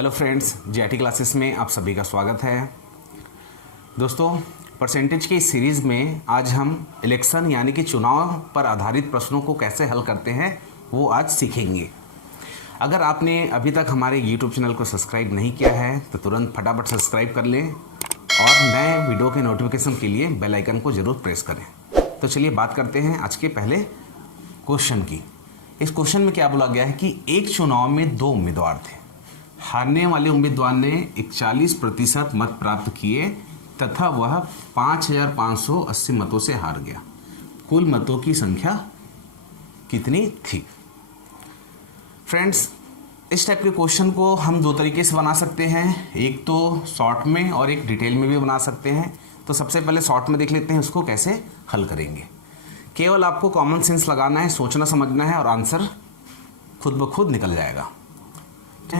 Hello friends, GIT classes में आप सभी का स्वागत है। दोस्तों, परसेंटेज की इस सीरीज़ में आज हम इलेक्शन यानी कि चुनाव पर आधारित प्रश्नों को कैसे हल करते हैं वो आज सीखेंगे। अगर आपने अभी तक हमारे यूट्यूब चैनल को सब्सक्राइब नहीं किया है तो तुरंत फटाफट सब्सक्राइब कर लें और नए वीडियो के नोटिफिकेशन के लिए बेल आइकन को ज़रूर प्रेस करें। तो चलिए बात करते हैं आज के पहले क्वेश्चन की। इस क्वेश्चन में क्या बोला गया है कि एक चुनाव में दो उम्मीदवार थे। हारने वाले उम्मीदवार ने 41% मत प्राप्त किए तथा वह 5,580 मतों से हार गया। कुल मतों की संख्या कितनी थी? फ्रेंड्स, इस टाइप के क्वेश्चन को हम दो तरीके से बना सकते हैं, एक तो शॉर्ट में और एक डिटेल में भी बना सकते हैं। तो सबसे पहले शॉर्ट में देख लेते हैं उसको कैसे हल करेंगे। केवल आपको कॉमन सेंस लगाना है, सोचना समझना है और आंसर खुद ब खुद निकल जाएगा।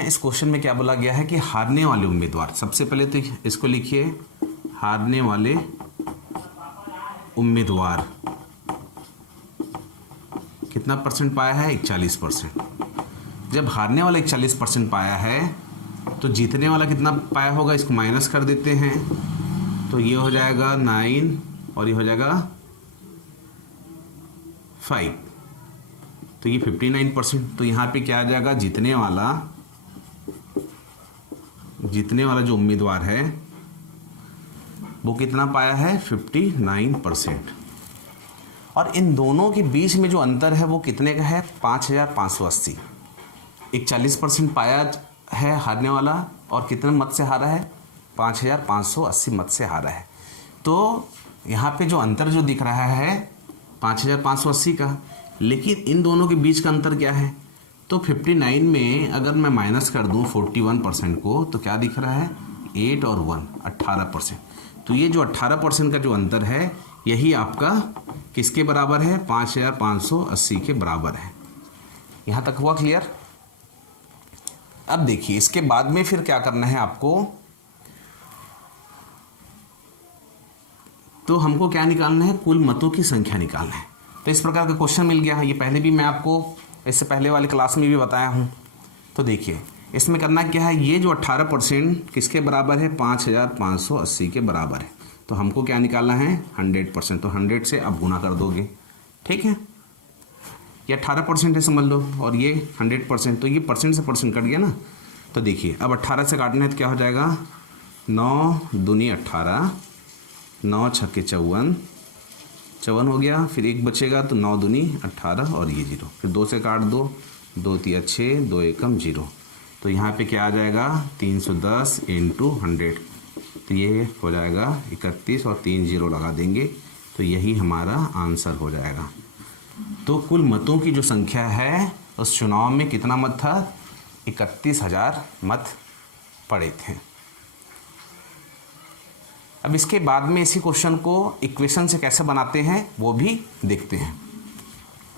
इस क्वेश्चन में क्या बोला गया है कि हारने वाले उम्मीदवार, सबसे पहले तो इसको लिखिए, हारने वाले उम्मीदवार कितना परसेंट पाया है? 41%। जब हारने वाला 41% पाया है तो जीतने वाला कितना पाया होगा? इसको माइनस कर देते हैं तो ये हो जाएगा 9 और ये हो जाएगा 5, तो ये 59%। तो यहाँ पे क्या आ जाएगा? जीतने वाला जो उम्मीदवार है वो कितना पाया है? 59%। और इन दोनों के बीच में जो अंतर है वो कितने का है? 5,580। 41% पाया है हारने वाला और कितने मत से हारा है? 5,580 मत से हारा है। तो यहाँ पे जो अंतर जो दिख रहा है 5,580 का, लेकिन इन दोनों के बीच का अंतर क्या है? तो 59 में अगर मैं माइनस कर दूं 41% को तो क्या दिख रहा है? 8 और 1 18%। तो ये जो 18% का जो अंतर है यही आपका किसके बराबर है? 5,580 के बराबर है। यहाँ तक हुआ क्लियर? अब देखिए इसके बाद में फिर क्या करना है आपको। तो हमको क्या निकालना है? कुल मतों की संख्या निकालना है। तो इस प्रकार का क्वेश्चन मिल गया है। ये पहले भी मैं आपको इससे पहले वाली क्लास में भी बताया हूँ। तो देखिए इसमें करना क्या है, ये जो 18% किसके बराबर है? 5,580 के बराबर है। तो हमको क्या निकालना है? 100%। तो 100 से अब गुना कर दोगे, ठीक है। ये 18% है समझ लो और ये 100%, तो ये परसेंट से परसेंट कट गया ना। तो देखिए अब 18 से काटना है तो क्या हो जाएगा? 9 दूनी 18, 9 छक्के 54 हो गया। फिर एक बचेगा तो 9 दूनी 18 और ये 0, फिर 2 से काट दो, 2 तिया 6, 2 एकम 0। तो यहाँ पे क्या आ जाएगा? 310 × 100, तो ये हो जाएगा 31 और 3 0 लगा देंगे तो यही हमारा आंसर हो जाएगा। तो कुल मतों की जो संख्या है उस चुनाव में कितना मत था? 31,000 मत पड़े थे। अब इसके बाद में इसी क्वेश्चन को इक्वेशन से कैसे बनाते हैं वो भी देखते हैं।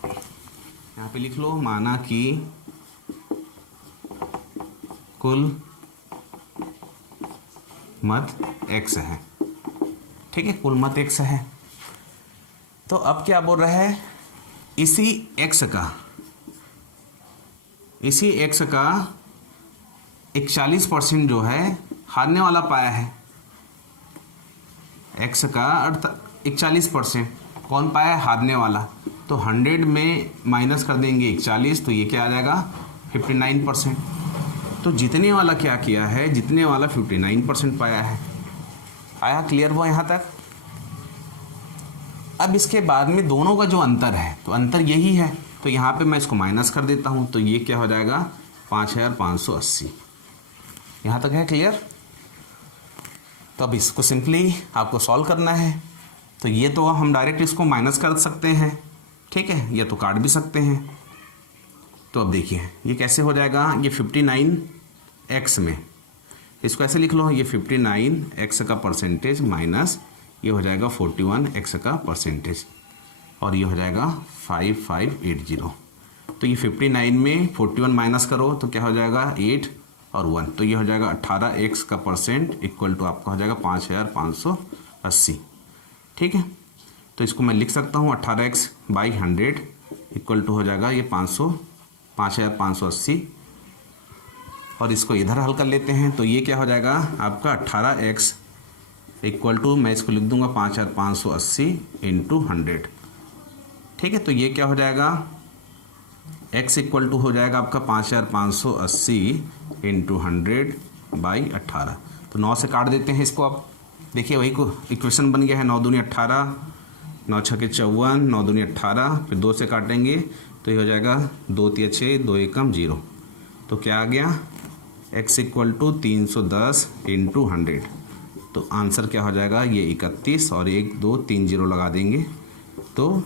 यहाँ पे लिख लो, माना कि कुल मत x है, ठीक है, कुल मत x है। तो अब क्या बोल रहा है? इसी x का 41% जो है हारने वाला पाया है। x का 41% कौन पाया है? हारने वाला। तो 100 में माइनस कर देंगे 41, तो ये क्या आ जाएगा? 59%। तो जीतने वाला क्या किया है? जीतने वाला 59% पाया है। आया क्लियर हुआ यहाँ तक? अब इसके बाद में दोनों का जो अंतर है तो अंतर यही है, तो यहाँ पे मैं इसको माइनस कर देता हूँ तो ये क्या हो जाएगा? 5,580। यहाँ तक है क्लियर? तो अब इसको सिंपली आपको सॉल्व करना है। तो ये तो हम डायरेक्ट इसको माइनस कर सकते हैं, ठीक है, या तो काट भी सकते हैं। तो अब देखिए ये कैसे हो जाएगा? ये 59x में इसको ऐसे लिख लो, ये 59x का परसेंटेज माइनस ये हो जाएगा 41x का परसेंटेज और ये हो जाएगा 5580। तो ये 59 में 41 माइनस करो तो क्या हो जाएगा? 8 और 1, तो ये हो जाएगा 18x का परसेंट इक्वल टू आपका हो जाएगा 5,580, ठीक है। तो इसको मैं लिख सकता हूँ 18x/100 इक्वल टू हो जाएगा ये 5,580 और इसको इधर हल कर लेते हैं। तो ये क्या हो जाएगा आपका 18x इक्वल टू, मैं इसको लिख दूंगा 5580 इंटू 100। ठीक है, तो ये क्या हो जाएगा x इक्वल टू हो जाएगा आपका 5580 इंटू 100/18। तो 9 से काट देते हैं इसको। अब देखिए वही को इक्वेशन बन गया है, 9 दूनी 18, 9 छके 54, 9 दूनी 18, फिर 2 से काटेंगे तो ये हो जाएगा 2 तिया 6, 2 एकम 0। तो क्या आ गया x इक्वल टू 310 इंटू 100। तो आंसर क्या हो जाएगा ये 31 और 1 2 3 0 लगा देंगे। तो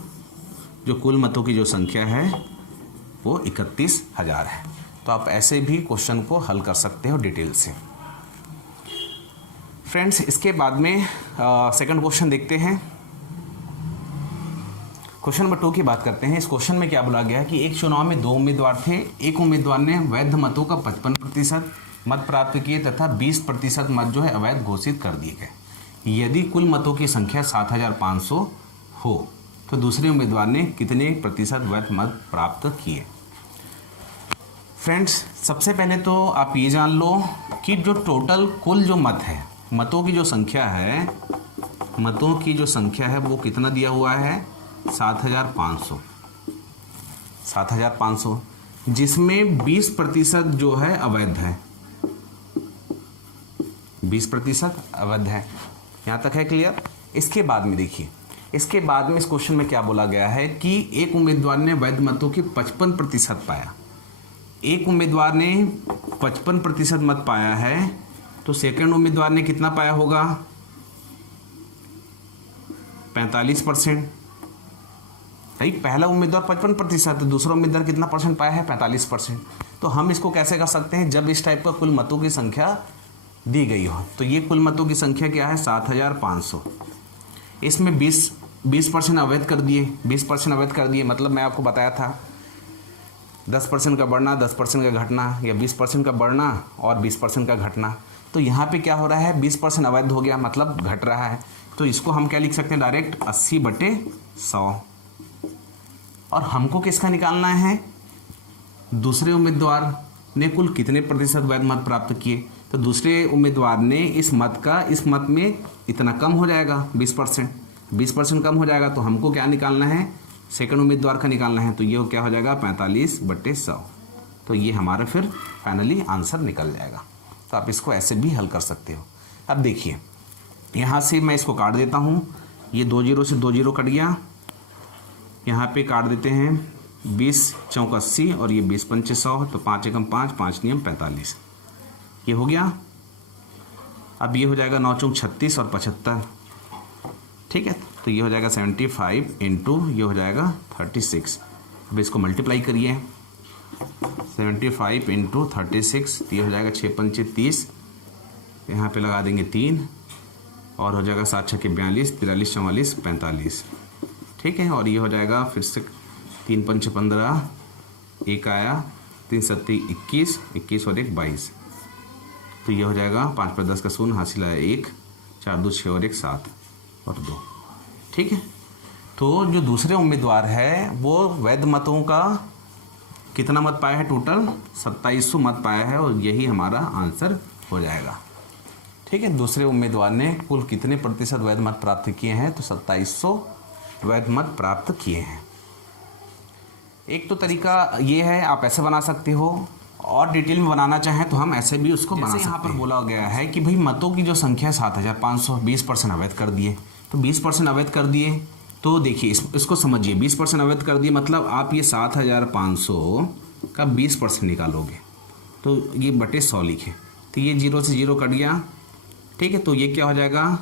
जो कुल मतों की जो संख्या है वो 31,000 है। तो आप ऐसे भी क्वेश्चन को हल कर सकते हो डिटेल से। फ्रेंड्स, इसके बाद में सेकंड क्वेश्चन देखते हैं। क्वेश्चन नंबर 2 की बात करते हैं। इस क्वेश्चन में क्या बोला गया है कि एक चुनाव में 2 उम्मीदवार थे। एक उम्मीदवार ने वैध मतों का 55% मत प्राप्त किए तथा 20% मत जो है अवैध घोषित कर दिए गए। यदि कुल मतों की संख्या 7500 हो तो दूसरे उम्मीदवार ने कितने प्रतिशत वैध मत प्राप्त किए। फ्रेंड्स, सबसे पहले तो आप ये जान लो कि जो टोटल कुल जो मत है, मतों की जो संख्या है, मतों की जो संख्या है वो कितना दिया हुआ है 7500, 7500, जिसमें 20% जो है अवैध है, 20% अवैध है। यहाँ तक है क्लियर। इसके बाद में देखिए, इसके बाद में इस क्वेश्चन में क्या बोला गया है कि एक उम्मीदवार ने वैध मतों की 55% पाया। एक उम्मीदवार ने 55% मत पाया है, तो सेकंड उम्मीदवार ने कितना पाया होगा 45%। भाई पहला उम्मीदवार 55%, दूसरा उम्मीदवार कितना परसेंट पाया है 45%। तो हम इसको कैसे कर सकते हैं, जब इस टाइप का कुल मतों की संख्या दी गई हो। तो ये कुल मतों की संख्या क्या है 7500, इसमें 20% अवैध कर दिए, 20% अवैध कर दिए। मतलब मैं आपको बताया था 10% का बढ़ना, 10% का घटना, या 20% का बढ़ना और 20% का घटना। तो यहाँ पे क्या हो रहा है 20% अवैध हो गया, मतलब घट रहा है। तो इसको हम क्या लिख सकते हैं डायरेक्ट 80/100। और हमको किसका निकालना है, दूसरे उम्मीदवार ने कुल कितने प्रतिशत वैध मत प्राप्त किए। तो दूसरे उम्मीदवार ने इस मत का इस मत में इतना कम हो जाएगा 20% कम हो जाएगा। तो हमको क्या निकालना है, सेकंड उम्मीदवार का निकालना है। तो ये क्या हो जाएगा 45/100। तो ये हमारा फिर फाइनली आंसर निकल जाएगा। तो आप इसको ऐसे भी हल कर सकते हो। अब देखिए यहाँ से मैं इसको काट देता हूँ, ये 2 0 से 2 0 कट गया। यहाँ पे काट देते हैं 20 चौक 80 और ये 20 पंचे 100। तो 5 एकम 5, 5 नियम 45, ये हो गया। अब ये हो जाएगा 9 चौक 36 और 75, ठीक है। तो ये हो जाएगा 75 इंटू ये हो जाएगा 36। अब इसको मल्टीप्लाई करिए, 75 इंटू 36, तो ये हो जाएगा 6 पंचे 30, यहाँ पे लगा देंगे 3 और हो जाएगा 7 छके 42, 43 44 45, ठीक है। और ये हो जाएगा फिर से 3 पंचे 15, 1 आया, 3 सत्ती 21, 21 और 1 22। तो ये हो जाएगा 5 पर 10 का शून्य, हासिल आया 1, 4 2 6 और 1 7 और 2, ठीक है। तो जो दूसरे उम्मीदवार है वो वैध मतों का कितना मत पाया है, टोटल 2700 मत पाया है, और यही हमारा आंसर हो जाएगा, ठीक है। दूसरे उम्मीदवार ने कुल कितने प्रतिशत वैध मत प्राप्त किए हैं, तो 2700 वैध मत प्राप्त किए हैं। एक तो तरीका ये है, आप ऐसे बना सकते हो, और डिटेल में बनाना चाहें तो हम ऐसे भी उसको बना सकते हैं। यहाँ पर बोला गया है कि भाई मतों की जो संख्या 7500, 20% अवैध कर दिए। तो 20% अवैध कर दिए, तो देखिए इसको समझिए, 20% अवैध कर दिए मतलब आप ये 7500 का 20% निकालोगे, तो ये बटे 100 लिखे। तो ये 0 से 0 कट गया, ठीक है। तो ये क्या हो जाएगा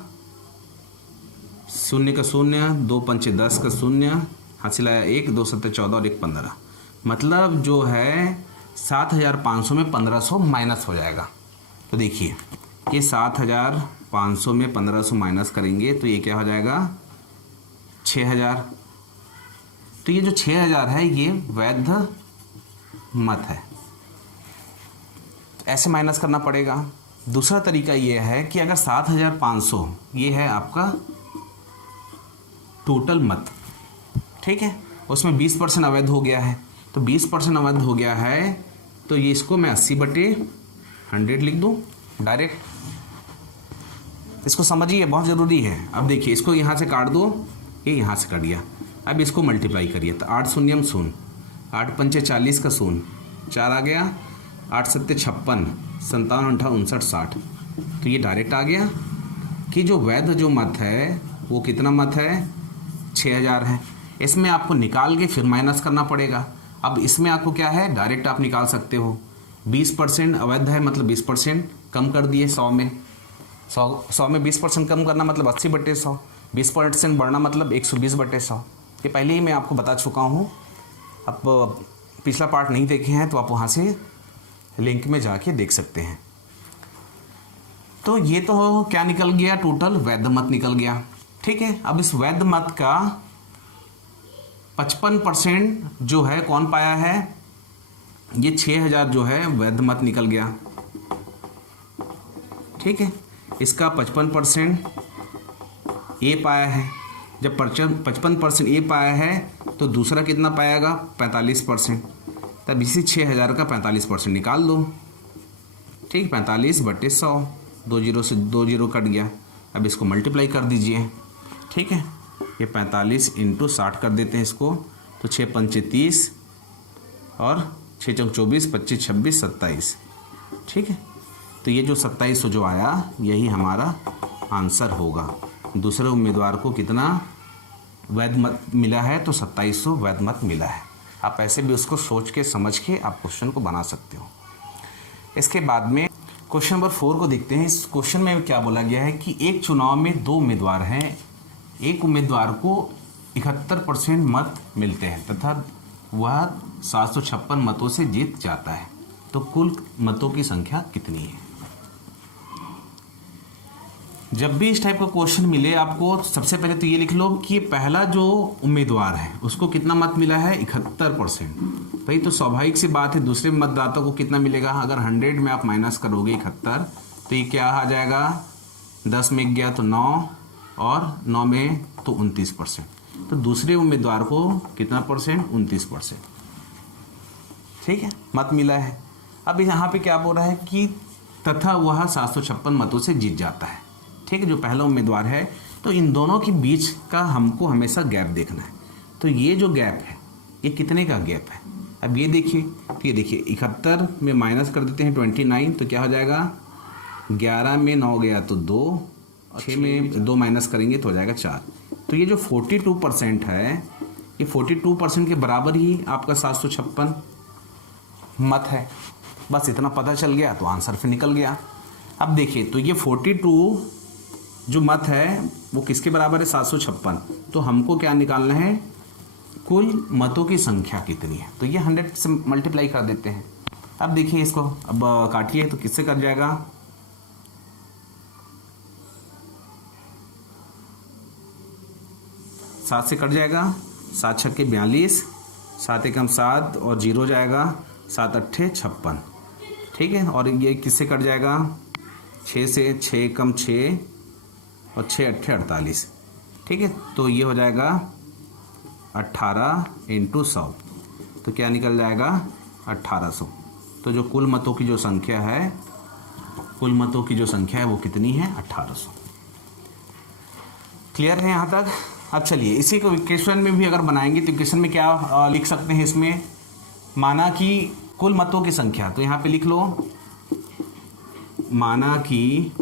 0 का 0, 2 पंचे 10 का 0, हासिल आया 1, 2 सत्ते 14 और 1 15। मतलब जो है 7500 में 1500 माइनस हो जाएगा। तो देखिए ये 7500 में 1500 माइनस करेंगे तो ये क्या हो जाएगा 6000। तो ये जो 6000 है ये वैध मत है, ऐसे माइनस करना पड़ेगा। दूसरा तरीका ये है कि अगर 7500 ये है आपका टोटल मत, ठीक है, उसमें 20% अवैध हो गया है। तो 20% अवैध हो गया है तो ये इसको मैं 80/100 100 लिख दूँ डायरेक्ट, इसको समझिए बहुत ज़रूरी है। अब देखिए इसको यहाँ से काट दो, ये यहाँ से कट गया। अब इसको मल्टीप्लाई करिए तो 8 शून्यम शून्य, 8 पंचे 40 का शून्य, 4 आ गया, 8 सत्ते 56, 57 8 59 60। तो ये डायरेक्ट आ गया कि जो वैध जो मत है वो कितना मत है, 6000 है। इसमें आपको निकाल के फिर माइनस करना पड़ेगा। अब इसमें आपको क्या है, डायरेक्ट आप निकाल सकते हो। 20% अवैध है मतलब 20% कम कर दिए 100 में। 100 में 20% कम करना मतलब 80/100, 20% बढ़ना मतलब 120/100। ये पहले ही मैं आपको बता चुका हूँ। अब पिछला पार्ट नहीं देखे हैं तो आप वहाँ से लिंक में जाके देख सकते हैं। तो ये तो क्या निकल गया, टोटल वैध मत निकल गया। ठीक है, अब इस वैध मत का 55% जो है कौन पाया है, ये 6000 जो है वैध मत निकल गया। ठीक है, इसका 55% ए पाया है। जब 55% ए पाया है तो दूसरा कितना पाएगा, 45%। तब इसी 6000 का 45% निकाल दो। ठीक, 45/100, 2 जीरो से 2 जीरो कट गया। अब इसको मल्टीप्लाई कर दीजिए। ठीक है, ये 45 × 60 कर देते हैं इसको, तो 6 पंचे 30 और 6 चौक 24, 25 26 27। ठीक है, तो ये जो 2700 जो आया यही हमारा आंसर होगा। दूसरे उम्मीदवार को कितना वैध मत मिला है, तो 2700 वैध मत मिला है। आप ऐसे भी उसको सोच के समझ के आप क्वेश्चन को बना सकते हो। इसके बाद में क्वेश्चन नंबर 4 को देखते हैं। इस क्वेश्चन में क्या बोला गया है कि एक चुनाव में 2 उम्मीदवार हैं, एक उम्मीदवार को 71% मत मिलते हैं तथा वह 756 मतों से जीत जाता है, तो कुल मतों की संख्या कितनी है। जब भी इस टाइप का क्वेश्चन मिले आपको, सबसे पहले तो ये लिख लो कि पहला जो उम्मीदवार है उसको कितना मत मिला है, 71%। भाई तो स्वाभाविक सी बात है दूसरे मतदाता को कितना मिलेगा। अगर 100 में आप माइनस करोगे 71, तो ये क्या आ जाएगा, 10 में गया तो 9 और 9 में तो 29%। तो दूसरे उम्मीदवार को कितना परसेंट, 29%। ठीक है, मत मिला है। अब यहाँ पे क्या बोल रहा है कि तथा वह 756 मतों से जीत जाता है। ठीक है, जो पहला उम्मीदवार है, तो इन दोनों के बीच का हमको हमेशा गैप देखना है। तो ये जो गैप है ये कितने का गैप है। अब ये देखिए, तो ये देखिए 71 में माइनस कर देते हैं 29, तो क्या हो जाएगा, 11 में 9 गया तो 2, 6 में 2 माइनस करेंगे तो हो जाएगा 4। तो ये जो 42% है, ये 42% के बराबर ही आपका 756 मत है। बस इतना पता चल गया तो आंसर फिर निकल गया। अब देखिए, तो ये 42 जो मत है वो किसके बराबर है, 756। तो हमको क्या निकालना है, कुल मतों की संख्या कितनी है। तो ये 100 से मल्टीप्लाई कर देते हैं। अब देखिए इसको, अब काटिए तो किससे कट जाएगा, 7 से कट जाएगा, 7 छक्के 42, 7 एकम 7 और 0 जाएगा, 7 अट्ठे 56। ठीक है, और ये किससे कट जाएगा, 6 से, 6 एकम 6 और 6 अट्ठे 48। ठीक है, तो ये हो जाएगा 18 × 100, तो क्या निकल जाएगा 1800। तो जो कुल मतों की जो संख्या है, कुल मतों की जो संख्या है वो कितनी है, 1800। क्लियर है यहाँ तक। अब चलिए इसी को इक्वेशन में भी अगर बनाएंगे तो इक्वेशन में क्या लिख सकते हैं, इसमें माना कि कुल मतों की संख्या, तो यहाँ पे लिख लो माना कि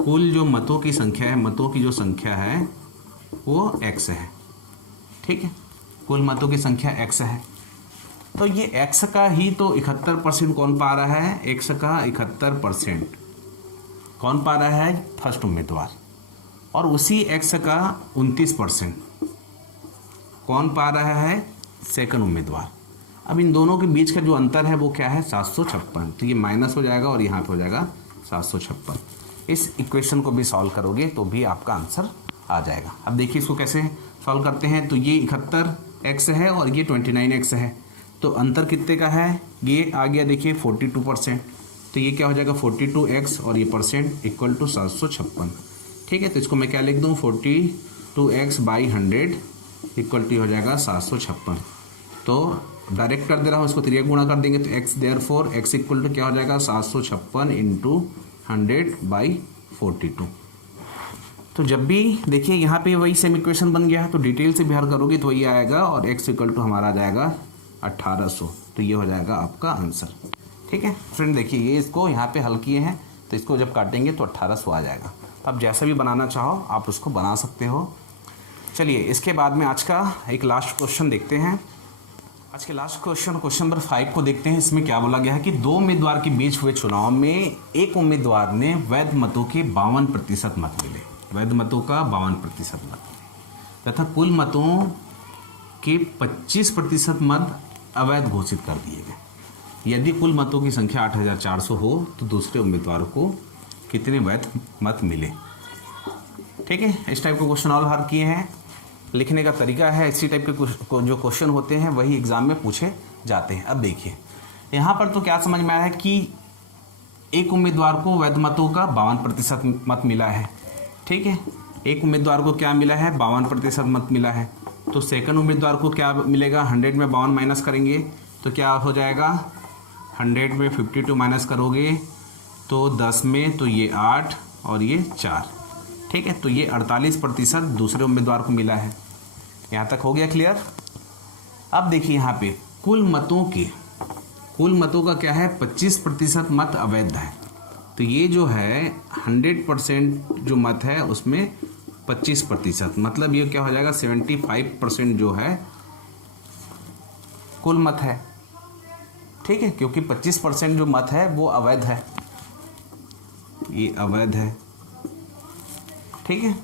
कुल जो मतों की संख्या है, मतों की जो संख्या है वो x है। ठीक है, कुल मतों की संख्या x है। तो ये x का ही तो 71% कौन पा रहा है, x का 71% कौन पा रहा है, फर्स्ट उम्मीदवार, और उसी x का 29% कौन पा रहा है, सेकंड उम्मीदवार। अब इन दोनों के बीच का जो अंतर है वो क्या है, 756। तो ये माइनस हो जाएगा और यहाँ पे हो जाएगा 756। इस इक्वेशन को भी सॉल्व करोगे तो भी आपका आंसर आ जाएगा। अब देखिए इसको कैसे सॉल्व करते हैं। तो ये 71x है और ये 29x है, तो अंतर कितने का है, ये आ गया देखिए 42%। तो ये क्या हो जाएगा 42x और ये परसेंट इक्वल टू 756। ठीक है, तो इसको मैं क्या लिख दूँ, 42x/100 इक्वल टू हो जाएगा 756। तो डायरेक्ट कर दे रहा हूँ, इसको 3 गुणा कर देंगे तो x therefore x equal to क्या हो जाएगा 756 इंटू 100/42। तो जब भी देखिए यहाँ पे वही सेम इक्वेशन बन गया है, तो डिटेल से भी हल करोगे तो वही आएगा और x इक्वल टू हमारा आ जाएगा 1800। तो ये हो जाएगा आपका आंसर। ठीक है फ्रेंड, देखिए ये इसको यहाँ पे हल किए हैं, तो इसको जब काटेंगे तो 1800 आ जाएगा। तो आप जैसा भी बनाना चाहो आप उसको बना सकते हो। चलिए इसके बाद में आज का एक लास्ट क्वेश्चन देखते हैं। आज के लास्ट क्वेश्चन नंबर 5 को देखते हैं। इसमें क्या बोला गया है कि 2 उम्मीदवार के बीच हुए चुनाव में एक उम्मीदवार ने वैध मतों के 52% मत मिले, वैध मतों का 52% मत, तथा कुल मतों के 25% मत अवैध घोषित कर दिए गए। यदि कुल मतों की संख्या 8400 हो तो दूसरे उम्मीदवार को कितने वैध मत मिले। ठीक है, इस टाइप के क्वेश्चन और हल किए हैं। लिखने का तरीका है, इसी टाइप के जो क्वेश्चन होते हैं वही एग्जाम में पूछे जाते हैं। अब देखिए यहाँ पर तो क्या समझ में आया है कि एक उम्मीदवार को वैध मतों का 52% मत मिला है। ठीक है, एक उम्मीदवार को क्या मिला है 52% मत मिला है। तो सेकंड उम्मीदवार को क्या मिलेगा, 100 में 52 माइनस करेंगे तो क्या हो जाएगा, 100 में 52 माइनस करोगे तो 10 में तो ये 8 और ये 4। ठीक है, तो ये 48% दूसरे उम्मीदवार को मिला है। यहाँ तक हो गया क्लियर। अब देखिए यहाँ पे कुल मतों का क्या है 25% मत अवैध है। तो ये जो है 100% जो मत है उसमें 25%, मतलब ये क्या हो जाएगा 75% जो है कुल मत है। ठीक है, क्योंकि 25% जो मत है वो अवैध है, ये अवैध है। ठीक है,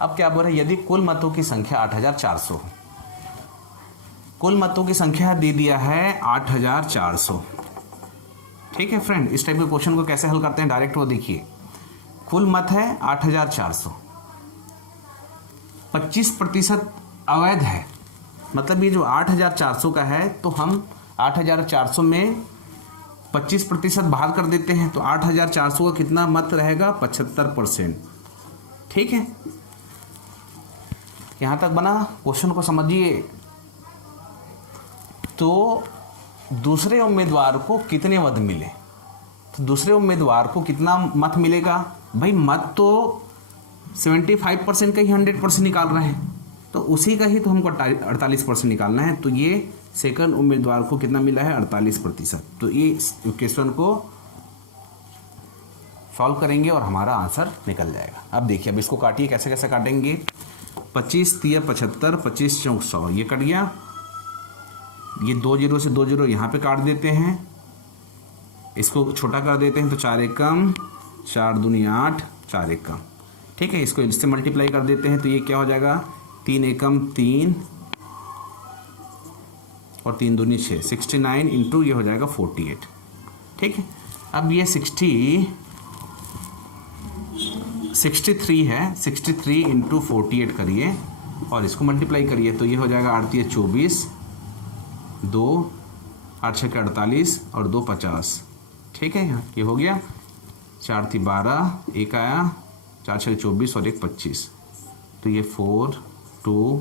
अब क्या बोल रहे हैं, यदि कुल मतों की संख्या 8400 हो, कुल मतों की संख्या दे दिया है 8400। ठीक है फ्रेंड, इस टाइप के क्वेश्चन को कैसे हल करते हैं डायरेक्ट वो देखिए। कुल मत है 8400, 25% अवैध है, मतलब ये जो 8400 का है तो हम 8400 में 25% बाहर कर देते हैं तो 8400 का कितना मत रहेगा 75%। ठीक है, यहाँ तक बना, क्वेश्चन को समझिए। तो दूसरे उम्मीदवार को कितने मत मिले, तो दूसरे उम्मीदवार को कितना मत मिलेगा, भाई मत तो 75% का ही 100% निकाल रहे हैं, तो उसी का ही तो हमको 48% निकालना है। तो ये सेकंड उम्मीदवार को कितना मिला है 48%। तो ये इक्वेशन को सॉल्व करेंगे और हमारा आंसर निकल जाएगा। अब देखिए, अब इसको काटिए, कैसे कैसे काटेंगे। 25 3 75, 25 चौक 100, ये कट गया। ये 2 0 से 2 0 यहाँ पे काट देते हैं, इसको छोटा कर देते हैं तो 4 1 कम, 4 दूनी 8, 4 1 कम। ठीक है, इसको इससे मल्टीप्लाई कर देते हैं तो ये क्या हो जाएगा 3 1 कम 3 और 3 दूनी 6, 69 इंटू ये हो जाएगा 48। ठीक है, अब ये 63 है, 63 इंटू 48 करिए और इसको मल्टीप्लाई करिए तो ये हो जाएगा 8 3 24, 2 8 6 48 और 2 50। ठीक है, ये हो गया। 4 3 12, एक आया, 4 6 24 और 1 25, तो ये 4 2।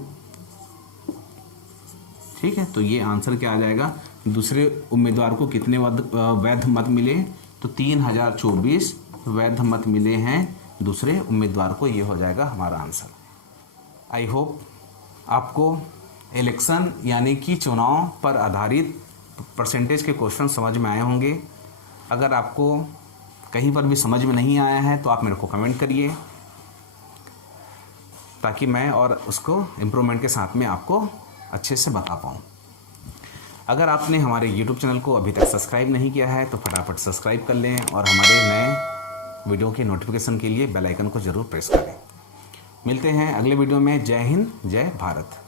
ठीक है, तो ये आंसर क्या आ जाएगा, दूसरे उम्मीदवार को कितने वैध मत मिले, तो 3024 वैध मत मिले हैं दूसरे उम्मीदवार को। ये हो जाएगा हमारा आंसर। आई होप आपको इलेक्शन यानी कि चुनाव पर आधारित परसेंटेज के क्वेश्चन समझ में आए होंगे। अगर आपको कहीं पर भी समझ में नहीं आया है तो आप मेरे को कमेंट करिए, ताकि मैं और उसको इम्प्रूवमेंट के साथ में आपको अच्छे से बता पाऊँ। अगर आपने हमारे YouTube चैनल को अभी तक सब्सक्राइब नहीं किया है तो फटाफट सब्सक्राइब कर लें और हमारे नए वीडियो के नोटिफिकेशन के लिए बेल आइकन को ज़रूर प्रेस करें। मिलते हैं अगले वीडियो में। जय हिंद, जय भारत।